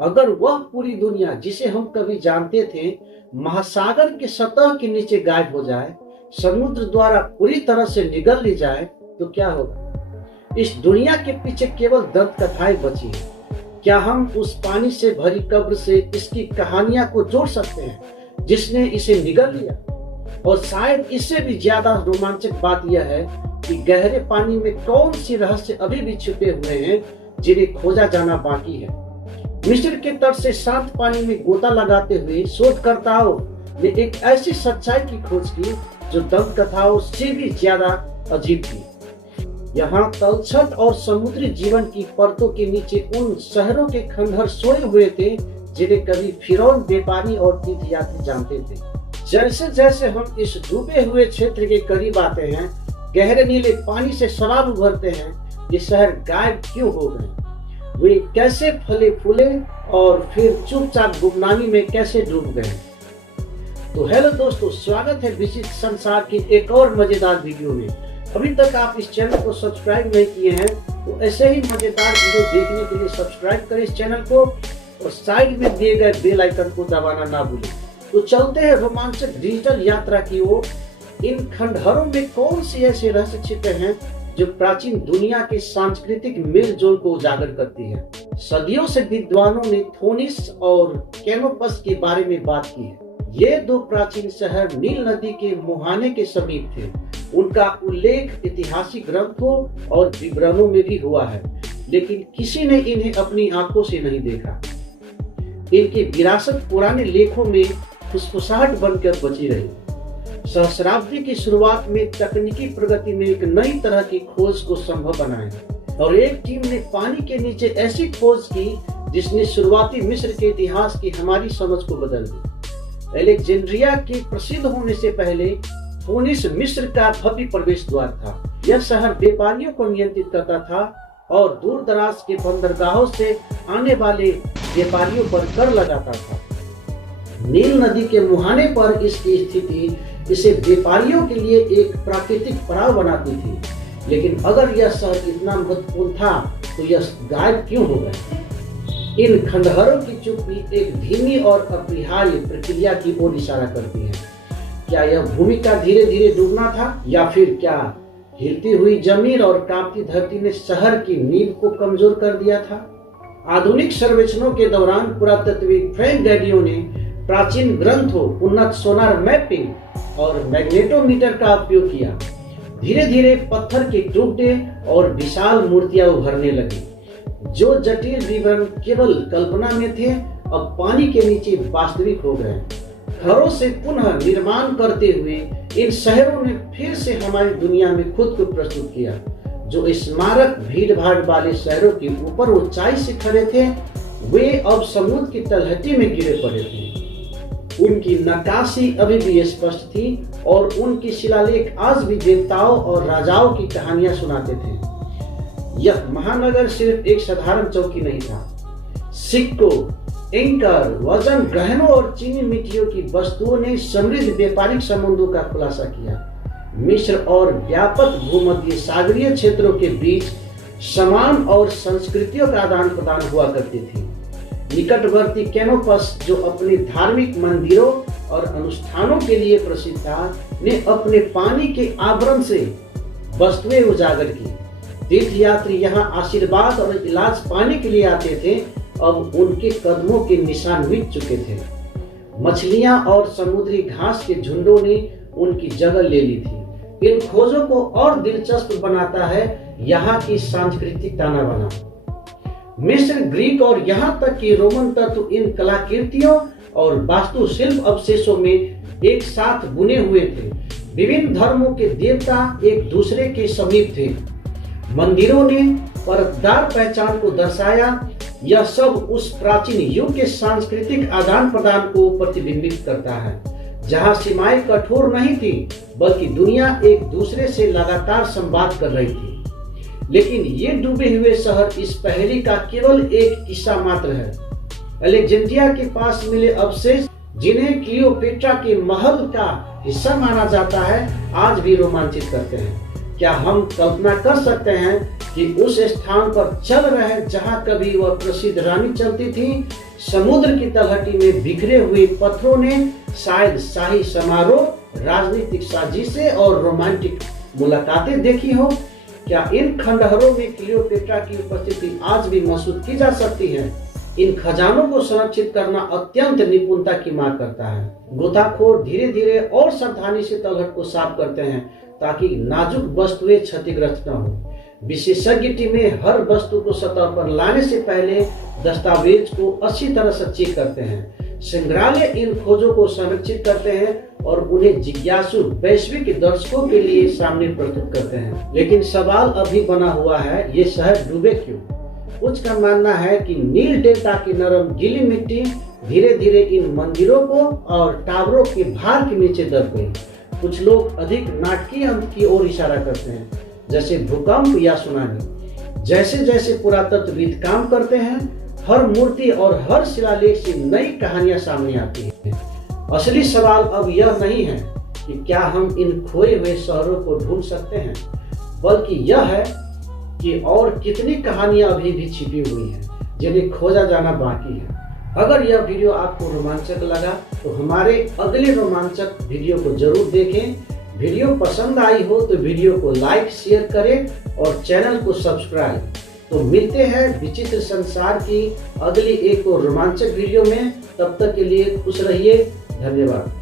अगर वह पूरी दुनिया जिसे हम कभी जानते थे महासागर के सतह के नीचे गायब हो जाए, समुद्र द्वारा पूरी तरह से निगल ली जाए, तो क्या होगा? इस दुनिया के पीछे केवल दंत कथाएं बची हैं। क्या हम उस पानी से भरी कब्र से इसकी कहानियां को जोड़ सकते हैं जिसने इसे निगल लिया? और शायद इससे भी ज्यादा रोमांचक बात यह है कि गहरे पानी में कौन सी रहस्य अभी भी छुपे हुए हैं जिन्हें खोजा जाना बाकी है। मिस्र के तट से शांत पानी में गोता लगाते हुए शोधकर्ताओं ने एक ऐसी सच्चाई की खोज की जो दंत कथाओं से भी ज्यादा अजीब थी। यहाँ तलछट और समुद्री जीवन की परतों के नीचे उन शहरों के खंडहर सोए हुए थे जिन्हें कभी फिरौन, व्यापारी और तीर्थयात्री जानते थे। जैसे जैसे हम इस डूबे हुए क्षेत्र के करीब आते हैं, गहरे नीले पानी से सवाल उभरते हैं, ये शहर गायब क्यों हो गए? वे कैसे फले फूले और फिर चुपचाप गुमनामी में कैसे डूब गए? तो हेलो दोस्तों, स्वागत है विचित्र संसार की एक और मजेदार वीडियो में। अभी तक आप इस चैनल को सब्सक्राइब नहीं किए हैं तो ऐसे ही मजेदार वीडियो देखने के लिए सब्सक्राइब करें इस चैनल को और साइड में दिए गए बेल आइकन को दबाना ना भूलें। तो चलते हैं रोमांचक डिजिटल यात्रा की ओर। इन खंडहरों में कौन सी ऐसे रहस्य छिपे हैं जो प्राचीन दुनिया के सांस्कृतिक मेलजोल को उजागर करती है? सदियों से विद्वानों ने थोनिस और कैनोपस के बारे में बात की है। ये दो प्राचीन शहर नील नदी के मुहाने के समीप थे। उनका उल्लेख ऐतिहासिक ग्रंथों और विवरणों में भी हुआ है, लेकिन किसी ने इन्हें अपनी आंखों से नहीं देखा। इनकी विरासत पुराने लेखों में फुसफुसाहट बनकर बची रही। सहस्राब्दी की शुरुआत में तकनीकी प्रगति ने एक नई तरह की खोज को संभव बनाया और एक टीम ने पानी के नीचे ऐसी खोज की जिसने शुरुआती मिस्र के इतिहास की हमारी समझ को बदल दी। अलेक्जेंड्रिया के प्रसिद्ध होने से पहले फोनिस मिस्र का भव्य प्रवेश द्वार था। यह शहर व्यापारियों को नियंत्रित करता था और दूर दराज के बंदरगाहों से आने वाले व्यापारियों पर कर लगाता था। नील नदी के मुहाने पर इसकी स्थिति इसे व्यापारियों के लिए एक प्राकृतिक पड़ाव बनाती थी। लेकिन अगर यह शहर इतना महत्वपूर्ण था तो यह गायब क्यों हो गए? इन खंडहरों की चुप्पी एक धीमी और अपरिहार्य प्रक्रिया की ओर इशारा करती है। क्या यह भूमि का धीरे धीरे डूबना था, या फिर क्या हिलती हुई जमीन और कांपती धरती ने शहर की नींव को कमजोर कर दिया था? आधुनिक सर्वेक्षणों के दौरान पुरातत्वविद फ्रैंक गैडियो ने प्राचीन ग्रंथों, उन्नत सोनार मैपिंग और मैग्नेटोमीटर का उपयोग किया। धीरे धीरे पत्थर के टुकड़े और विशाल मूर्तियां उभरने लगी। जो जटिल विवरण केवल कल्पना में थे अब पानी के नीचे वास्तविक हो गए। घरों से पुनः निर्माण करते हुए इन शहरों ने फिर से हमारी दुनिया में खुद को प्रस्तुत किया। जो स्मारक भीड़ भाड़ वाले शहरों के ऊपर ऊंचाई से खड़े थे, वे अब समुद्र की तलहटी में गिरे पड़े थे। उनकी नक्काशी अभी भी स्पष्ट थी और उनकी शिलालेख आज भी देवताओं और राजाओं की कहानियां सुनाते थे। यह महानगर सिर्फ एक साधारण चौकी नहीं था। सिक्कों, एंकर, वजन गहनों और चीनी मिट्टियों की वस्तुओं ने समृद्ध व्यापारिक संबंधों का खुलासा किया। मिस्र और व्यापक भूमध्य सागरीय क्षेत्रों के बीच सामान और संस्कृतियों का आदान प्रदान हुआ करती थी। निकटवर्ती कैनोपस, जो अपने धार्मिक मंदिरों और अनुष्ठानों के लिए प्रसिद्ध था, ने अपने पानी के आवरण से वस्तुएं उजागर की। तीर्थयात्री यहाँ आशीर्वाद और इलाज पाने के लिए आते थे। अब उनके कदमों के निशान मिट चुके थे। मछलियां और समुद्री घास के झुंडों ने उनकी जगह ले ली थी। इन खोजों को और दिलचस्प बनाता है यहाँ की सांस्कृतिक ताना बाना। मिस्र, ग्रीक और यहाँ तक कि रोमन तत्व इन कलाकृतियों और वास्तुशिल्प अवशेषों में एक साथ बुने हुए थे। विभिन्न धर्मों के देवता एक दूसरे के समीप थे। मंदिरों ने परतदार पहचान को दर्शाया। यह सब उस प्राचीन युग के सांस्कृतिक आदान प्रदान को प्रतिबिंबित करता है, जहां सीमाएं कठोर नहीं थी बल्कि दुनिया एक दूसरे से लगातार संवाद कर रही थी। लेकिन ये डूबे हुए शहर इस पहेली का केवल एक किस्सा मात्र है। अलेक्जेंड्रिया के पास मिले अवशेष, जिन्हें क्लियोपेट्रा के महल का हिस्सा माना जाता है, आज भी रोमांचित करते हैं। क्या हम कल्पना कर सकते हैं कि उस स्थान पर चल रहे जहां कभी वह प्रसिद्ध रानी चलती थी। समुद्र की तलहटी में बिखरे हुए पत्थरों ने शायद शाही समारोह, राजनीतिक साजिशें और रोमांटिक मुलाकातें देखी हो। क्या इन खंडहरों में क्लियोपेट्रा की उपस्थिति आज भी महसूस की जा सकती है? इन खजानों को संरक्षित करना अत्यंत निपुणता की मांग करता है। गोताखोर धीरे धीरे और सावधानी से तलहट को साफ करते हैं ताकि नाजुक वस्तुएं क्षतिग्रस्त न हो। विशेषज्ञ टीमें हर वस्तु को सतह पर लाने से पहले दस्तावेज को अच्छी तरह से चेक करते हैं। संग्रहालय इन खोजों को संरक्षित करते हैं और उन्हें जिज्ञासु वैश्विक दर्शकों के लिए सामने प्रस्तुत करते हैं। लेकिन सवाल अभी बना हुआ है, ये शहर डूबे क्यों? कुछ का मानना है कि नील डेल्टा की नरम गीली मिट्टी धीरे धीरे इन मंदिरों को और टावरों के भार के नीचे दब गई। कुछ लोग अधिक नाटकीय अंत की ओर इशारा करते हैं, जैसे भूकंप या सुनामी। जैसे जैसे पुरातत्वविद काम करते हैं, हर मूर्ति और हर शिलालेख से नई कहानियां सामने आती हैं। असली सवाल अब यह नहीं है कि क्या हम इन खोए हुए शहरों को ढूंढ सकते हैं, बल्कि यह है कि और कितनी कहानियां अभी भी छिपी हुई हैं जिन्हें खोजा जाना बाकी है। अगर यह वीडियो आपको रोमांचक लगा तो हमारे अगले रोमांचक वीडियो को जरूर देखें। वीडियो पसंद आई हो तो वीडियो को लाइक शेयर करें और चैनल को सब्सक्राइब। तो मिलते हैं विचित्र संसार की अगली एक और रोमांचक वीडियो में। तब तक के लिए खुश रहिए। धन्यवाद।